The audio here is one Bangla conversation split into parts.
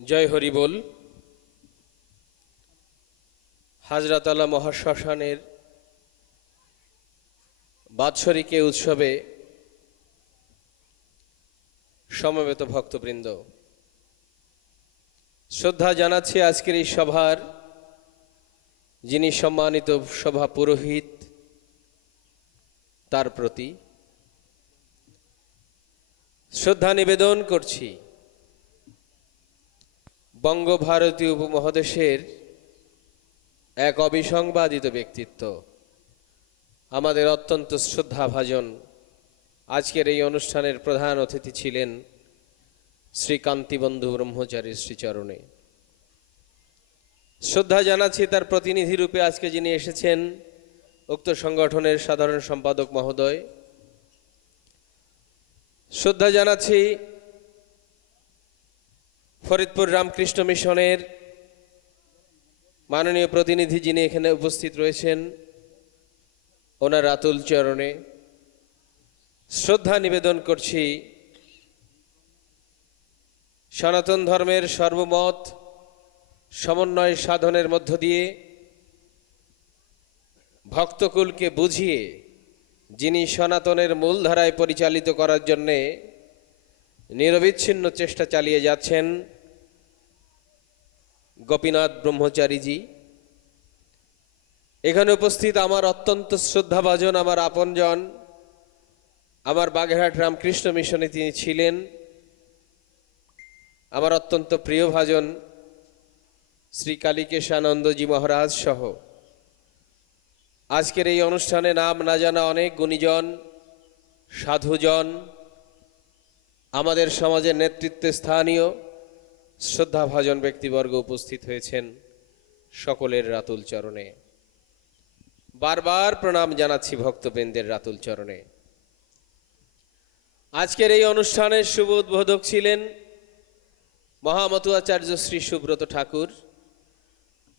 জয় হরি বল। হাজরাতলা মহাশ্মশানের বাৎসরিক উৎসবে সমবেত ভক্তবৃন্দ, শ্রদ্ধা জানাচ্ছি আজকের এই সভার যিনি সম্মানিত সভা পুরোহিত তার প্রতি শ্রদ্ধা নিবেদন করছি। বঙ্গভারতীয় উপমহাদেশের এক অবিসংবাদিত ব্যক্তিত্ব, আমাদের অত্যন্ত শ্রদ্ধাভাজন আজকের এই অনুষ্ঠানের প্রধান অতিথি ছিলেন শ্রী কান্তিবন্ধু ব্রহ্মচারী শ্রীচরণে। শ্রদ্ধা জানাচ্ছি তার প্রতিনিধি রূপে আজকে যিনি এসেছেন উক্ত সংগঠনের সাধারণ সম্পাদক মহোদয়। শ্রদ্ধা জানাচ্ছি ফরিদপুর রামকৃষ্ণ মিশনের মাননীয় প্রতিনিধি যিনি এখানে উপস্থিত রয়েছেন ওনার রাতুল চরণে। শ্রদ্ধা নিবেদন করছি সনাতন ধর্মের সর্বমত সমন্বয় সাধনের মধ্য দিয়ে ভক্তকুলকে বুঝিয়ে যিনি সনাতনের মূলধারায় পরিচালিত করার জন্যে নিরবিচ্ছিন্ন চেষ্টা চালিয়ে যাচ্ছেন গোপীনাথ ব্রহ্মচারীজি। এখানে উপস্থিত আমার অত্যন্ত শ্রদ্ধাভাজন, আমার আপনজন, আমার বাগেরহাট রামকৃষ্ণ মিশনে তিনি ছিলেন, আমার অত্যন্ত প্রিয়ভাজন শ্রী কালীকেশানন্দজি মহারাজ সহ আজকের এই অনুষ্ঠানে নাম না জানা অনেক গুণীজন সাধুজন আমাদের সমাজের নেতৃত্বে স্থানীয় শ্রদ্ধাভাজন ব্যক্তিবর্গ উপস্থিত হয়েছেন। সকলের রাতুল চরণে বারবার প্রণাম জানাচ্ছি ভক্তবৃন্দের রাতুল চরণে। আজকের এই অনুষ্ঠানের শুভ উদ্বোধক ছিলেন মহামতুয়াচার্য শ্রী সুব্রত ঠাকুর।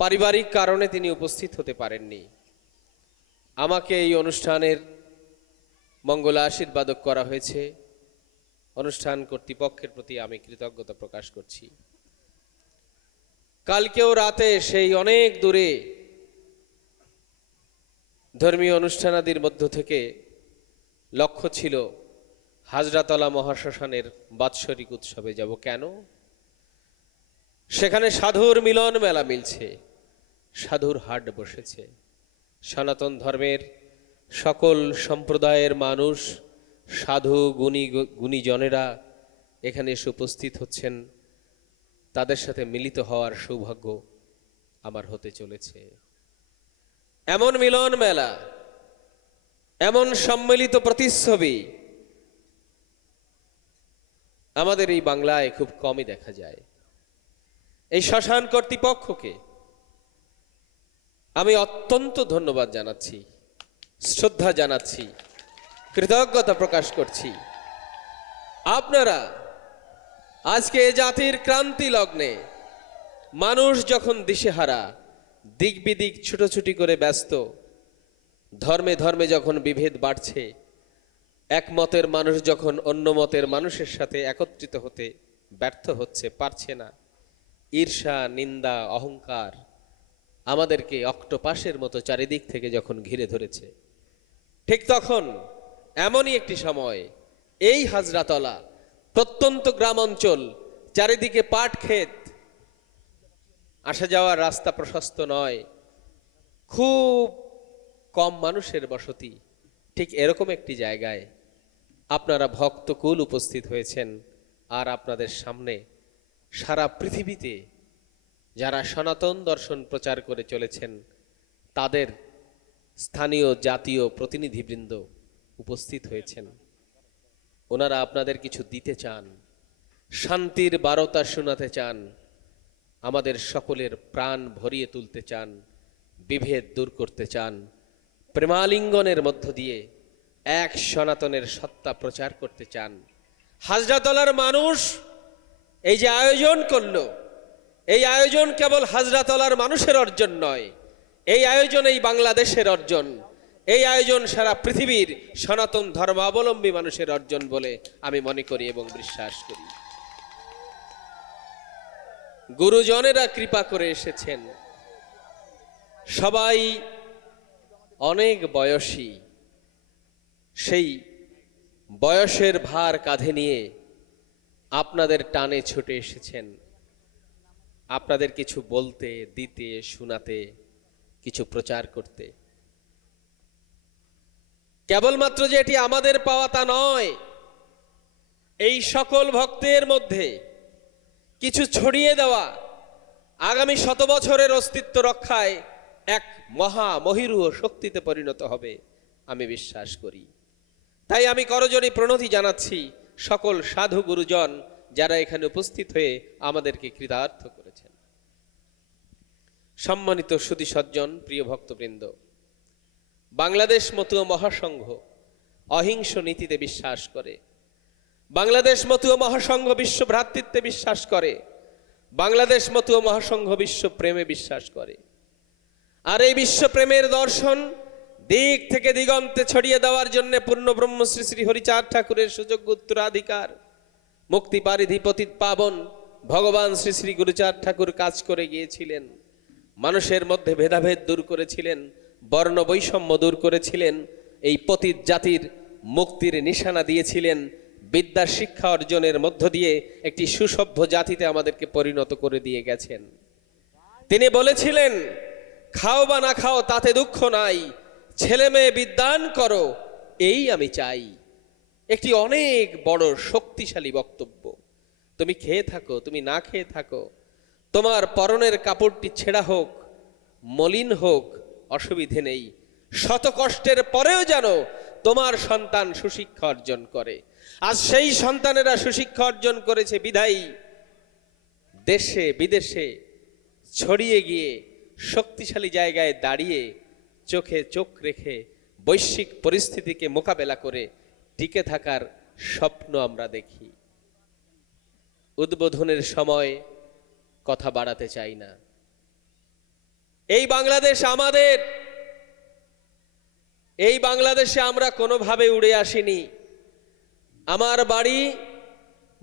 পারিবারিক কারণে তিনি উপস্থিত হতে পারেননি। আমাকে এই অনুষ্ঠানের মঙ্গল আশীর্বাদক করা হয়েছে। অনুষ্ঠান কর্তৃপক্ষের প্রতি আমি কৃতজ্ঞতা প্রকাশ করছি। কালকেও রাতে সেই অনেক দূরে ধর্মীয় অনুষ্ঠানাদির মধ্য থেকে লক্ষ্য ছিল হাজরাতলা মহাশ্মশানের বাৎসরিক উৎসবে যাব। কেন? সেখানে সাধুর মিলন মেলা মিলছে, সাধুর হাট বসেছে। সনাতন ধর্মের সকল সম্প্রদায়ের মানুষ, সাধু গুণীজনেরা এখানে এসে উপস্থিত হচ্ছেন। তাদের সাথে মিলিত হওয়ার সৌভাগ্য আমার হতে চলেছে। এমন মিলন মেলা, এমন সম্মিলিত প্রতিচ্ছবি আমাদের এই বাংলায় খুব কমই দেখা যায়। এই শ্মশান কর্তৃপক্ষকে আমি অত্যন্ত ধন্যবাদ জানাচ্ছি, শ্রদ্ধা জানাচ্ছি, কৃতজ্ঞতা প্রকাশ করছি। আপনারা আজকে এ জাতির ক্রান্তি লগ্নে মানুষ যখন দিশেহারা, দিক বিদিক ছুটোছুটি করে ব্যস্ত, ধর্মে ধর্মে যখন বিভেদ বাড়ছে, এক মতের মানুষ যখন অন্য মতের মানুষের সাথে একত্রিত হতে ব্যর্থ হচ্ছে, পারছে না, ঈর্ষা, নিন্দা, অহংকার আমাদেরকে অক্টোপাসের মতো চারিদিক থেকে যখন ঘিরে ধরেছে, ঠিক তখন এমনই একটি সময় এই হাজরাতলা প্রত্যন্ত গ্রাম অঞ্চল, চারিদিকে পাট ক্ষেত, আসা যাওয়ার রাস্তা প্রশস্ত নয়, খুব কম মানুষের বসতি, ঠিক এরকম একটি জায়গায় আপনারা ভক্তকুল উপস্থিত হয়েছেন। আর আপনাদের সামনে সারা পৃথিবীতে যারা সনাতন দর্শন প্রচার করে চলেছেন তাদের স্থানীয় জাতীয় প্রতিনিধিবৃন্দ উপস্থিত হয়েছেন। ওনারা আপনাদের কিছু দিতে চান, শান্তির বারতা শোনাতে চান, আমাদের সকলের প্রাণ ভরিয়ে তুলতে চান, বিভেদ দূর করতে চান, প্রেমালিঙ্গনের মধ্য দিয়ে এক সনাতনের সত্তা প্রচার করতে চান। হাজরাতলার মানুষ এই যে আয়োজন করলো, এই আয়োজন কেবল হাজরাতলার মানুষের অর্জন নয়, এই আয়োজন এই বাংলাদেশের অর্জন, এই আয়োজন সারা পৃথিবীর সনাতন ধর্মাবলম্বী মানুষের অর্জন বলে আমি মনে করি এবং বিশ্বাস করি। গুরুজনেরা কৃপা করে এসেছেন, সবাই অনেক বয়সী। সেই বয়সের ভার কাঁধে নিয়ে আপনাদের টানে ছুটে এসেছেন, আপনাদের কিছু বলতে, দিতে, শোনাতে, কিছু প্রচার করতে। কেবলমাত্র যে এটি আমাদের পাওয়া তা নয়, এই সকল ভক্তের মধ্যে কিছু ছড়িয়ে দেওয়া আগামী 100 বছরের অস্তিত্ব রক্ষায় এক মহা মহিরুহ শক্তিতে পরিণত হবে আমি বিশ্বাস করি। তাই আমি করজোড়ে প্রণতি জানাচ্ছি সকল সাধু গুরুজন যারা এখানে উপস্থিত হয়ে আমাদেরকে কৃতার্থ করেছেন। সম্মানিত সুধী সজ্জন, প্রিয় ভক্তবৃন্দ, বাংলাদেশ মতুয়া মহাসংঘ অহিংস নীতিতে বিশ্বাস করে, বাংলাদেশ মতুয়া মহাসংঘ বিশ্ব ভ্রাতৃত্বে বিশ্বাস করে, বাংলাদেশ মতুয়া মহাসংঘ বিশ্ব প্রেমে বিশ্বাস করে। আর এই বিশ্বপ্রেমের দর্শন দিক থেকে দিগন্তে ছড়িয়ে দেওয়ার জন্য পূর্ণ ব্রহ্ম শ্রী শ্রী হরিচাঁদ ঠাকুরের সুযোগ্য উত্তরাধিকার মুক্তি পারিধি পতিত পাবন ভগবান শ্রী শ্রী গুরুচাঁদ ঠাকুর কাজ করে গিয়েছিলেন। মানুষের মধ্যে ভেদাভেদ দূর করেছিলেন, বর্ণ বৈষম্য দূর করেছিলেন, এই পতিত জাতির মুক্তির নিশানা দিয়েছিলেন, বিদ্যা শিক্ষা অর্জনের মধ্য দিয়ে একটি সুসভ্য জাতিতে আমাদেরকে পরিণত করে দিয়ে গেছেন। তিনি বলেছিলেন, খাও বা না খাও তাতে দুঃখ নাই, ছেলে মেয়ে বিদ্যান করো এই আমি চাই। একটি অনেক বড় শক্তিশালী বক্তব্য। তুমি খেয়ে থাকো, তুমি না খেয়ে থাকো, তোমার পরনের কাপড়টি ছেঁড়া হোক, মলিন হোক, অসুবিধে নেই, শত কষ্টের পরেও যেন তোমার সন্তান সুশিক্ষা অর্জন করে। আজ সেই সন্তানেরা সুশিক্ষা অর্জন করেছে বিধায়ী দেশে বিদেশে ছড়িয়ে গিয়ে শক্তিশালী জায়গায় দাঁড়িয়ে চোখে চোখ রেখে বৈশ্বিক পরিস্থিতিকে মোকাবেলা করে টিকে থাকার স্বপ্ন আমরা দেখি। উদ্বোধনের সময় কথা বাড়াতে চাই না। এই বাংলাদেশ আমাদের, এই বাংলাদেশে আমরা কোনোভাবে উড়ে আসিনি। আমার বাড়ি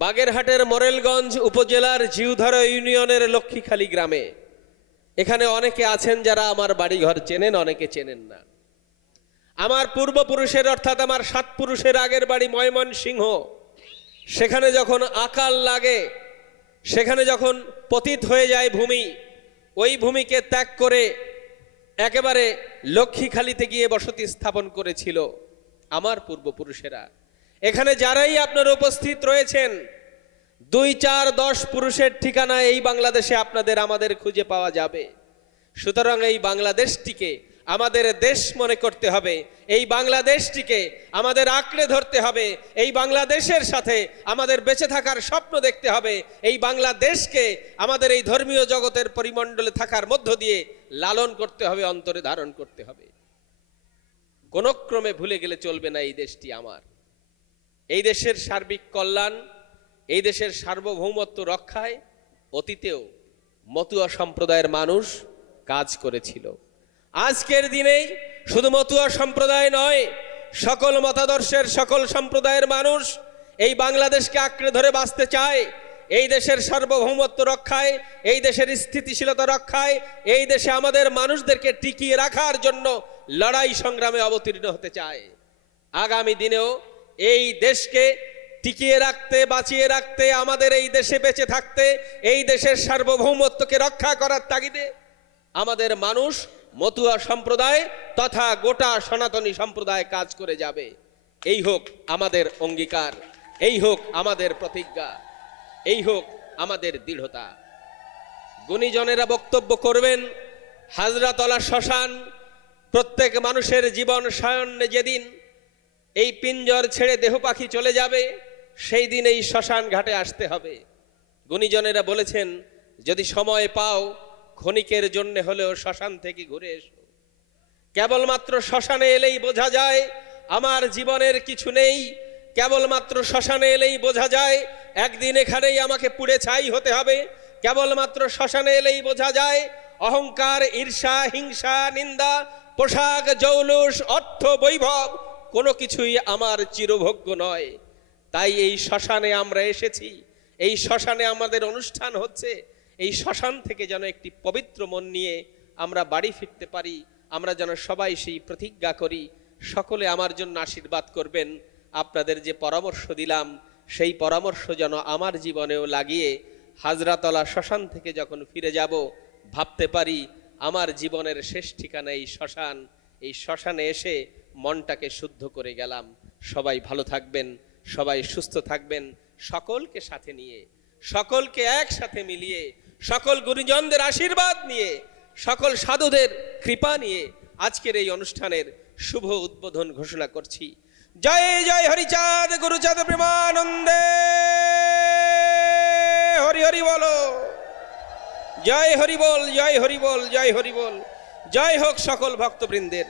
বাগেরহাটের মোরেলগঞ্জ উপজেলার জিউধরা ইউনিয়নের লক্ষ্মীখালী গ্রামে। এখানে অনেকে আছেন যারা আমার বাড়িঘর চেনেন, অনেকে চেনেন না। আমার পূর্বপুরুষের অর্থাৎ আমার 7 পুরুষের আগের বাড়ি ময়মনসিংহ। সেখানে যখন আকাল লাগে, সেখানে যখন পতিত হয়ে যায় ভূমি, ওই ভূমিকে ত্যাগ করে একেবারে লক্ষ্মীখালীতে গিয়ে বসতি স্থাপন করেছিল আমার পূর্বপুরুষেরা। এখানে যারাই আপনারা উপস্থিত রয়েছেন, 2, 4, 10 পুরুষের ঠিকানা এই বাংলাদেশে আপনাদের আমাদের খুঁজে পাওয়া যাবে। সুতরাং এই বাংলাদেশটিকে আমাদের দেশ মনে করতে হবে, এই বাংলাদেশটিকে আমাদের আঁকড়ে ধরতে হবে, এই বাংলাদেশের সাথে আমাদের বেঁচে থাকার স্বপ্ন দেখতে হবে, এই বাংলাদেশকে আমাদের এই ধর্মীয় জগতের পরিমণ্ডলে থাকার মধ্য দিয়ে লালন করতে হবে, অন্তরে ধারণ করতে হবে। কোনো ক্রমে ভুলে গেলে চলবে না এই দেশটি আমার। এই দেশের সার্বিক কল্যাণ, এই দেশের সার্বভৌমত্ব রক্ষায় অতীতেও মতুয়া সম্প্রদায়ের মানুষ কাজ করেছিল। আজকের দিনেই শুধু মতুয়া সম্প্রদায় নয়, সকল মতাদর্শের সকল সম্প্রদায়ের মানুষ এই বাংলাদেশকে আঁকড়ে ধরে বাঁচতে চায়। এই দেশের সার্বভৌমত্ব রক্ষায়, এই দেশের স্থিতিশীলতা রক্ষায়, এই দেশে আমাদের মানুষদেরকে টিকিয়ে রাখার জন্য লড়াই সংগ্রামে অবতীর্ণ হতে চায়। আগামী দিনেও এই দেশকে টিকিয়ে রাখতে, বাঁচিয়ে রাখতে, আমাদের এই দেশে বেঁচে থাকতে, এই দেশের সার্বভৌমত্বকে রক্ষা করার তাগিদে আমাদের মানুষ মতুয়া সম্প্রদায় তথা গোটা সনাতনী সম্প্রদায় কাজ করে যাবে। এই হোক আমাদের অঙ্গীকার, এই হোক আমাদের প্রতিজ্ঞা, এই হোক আমাদের দৃঢ়তা। গুণীজনেরা বক্তব্য করবেন। হাজরাতলা শ্মশান, প্রত্যেক মানুষের জীবন সায়ন্নে যেদিন এই পিঞ্জর ছেড়ে দেহ পাখি চলে যাবে, সেই দিন এই শ্মশান ঘাটে আসতে হবে। গুণীজনেরা বলেছেন, যদি সময় পাও ক্ষণিকের জন্য হলেও শ্মশান থেকে ঘুরে এসো। কেবলমাত্র শ্মশানে এলেই বোঝা যায় আমার জীবনের কিছু নেই, কেবলমাত্র শ্মশানে এলেই বোঝা যায় একদিন এখানেই আমাকে পুড়ে ছাই হতে হবে, কেবলমাত্র শ্মশানে এলেই বোঝা যায় অহংকার, ঈর্ষা, হিংসা, নিন্দা, পোশাক, জৌলুস, অর্থ, বৈভব কোনো কিছুই আমার চিরভোগ্য নয়। তাই এই শ্মশানে আমরা এসেছি, এই শ্মশানে আমাদের অনুষ্ঠান হচ্ছে, এই শ্মশান থেকে যেন একটি পবিত্র মন নিয়ে আমরা বাড়ি ফিরতে পারি। আমরা যেন সবাই সেই প্রতিজ্ঞা করি। সকলে আমার জন্য আশীর্বাদ করবেন। আপনাদের যে পরামর্শ দিলাম সেই পরামর্শ যেন আমার জীবনেও লাগিয়ে হাজরাতলা শ্মশান থেকে যখন ফিরে যাব ভাবতে পারি আমার জীবনের শেষ ঠিকানা এই শ্মশান। এই শ্মশানে এসে মনটাকে শুদ্ধ করে গেলাম। সবাই ভালো থাকবেন, সবাই সুস্থ থাকবেন। সকলকে সাথে নিয়ে, সকলকে একসাথে মিলিয়ে, সকল গুরুজনদের আশীর্বাদ নিয়ে, সকল সাধুদের কৃপা নিয়ে আজকের এই অনুষ্ঠানের শুভ উদ্বোধন ঘোষণা করছি। জয় জয় হরিচাঁদ গুরুচাঁদ প্রেমানন্দে, হরি হরি বলো। জয় হরি বল, জয় হরি বল, জয় হরি বল। জয় হোক সকল ভক্তবৃন্দের।